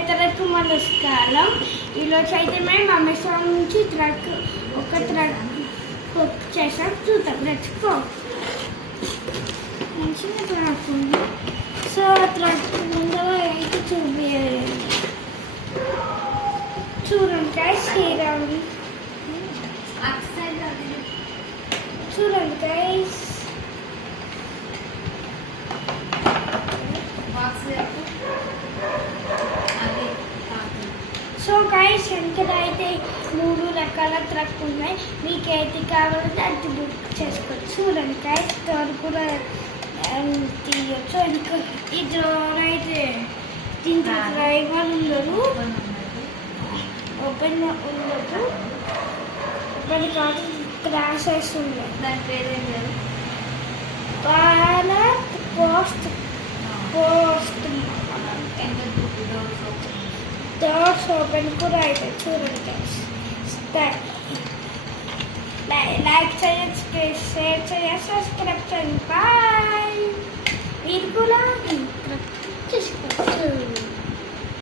పెద్దలకు నమస్కారం. ఈరోజు అయితే మేము అమెజాన్ నుంచి ఒక ట్రక్ బుక్ చేసాం. చూద్దాం, నచ్చుకో మంచిగా ట్రక్ ఉంది. సో ట్రక్ ముందర అయితే చూడండి గైస్, శ్రీరామ్ చూడండి గైస్. సో గైస్, వెనకాల అయితే 3 రకాల ట్రక్ ఉన్నాయి. మీకు ఏది కావాలంటే అది బుక్ చేసుకోవచ్చు. చూడండి గైస్, డోర్ కూడా తీయచ్చు. ఇంకా ఈ డోర్ అయితే దీంట్లో డ్రైవర్ ఉండదు, ఓపెన్ ఉండదు, ఓపెన్ కాదు, క్రాషెస్ ఉన్నాయి. దాని పేరేం లేదు. భారత్ పోస్ట్ డోర్స్ ఓపెన్ కూడా అయితే చూడండి గైస్. లైక్ చేయండి, షేర్ చేయండి, సబ్స్క్రైబ్ చేయండి. బాయ్.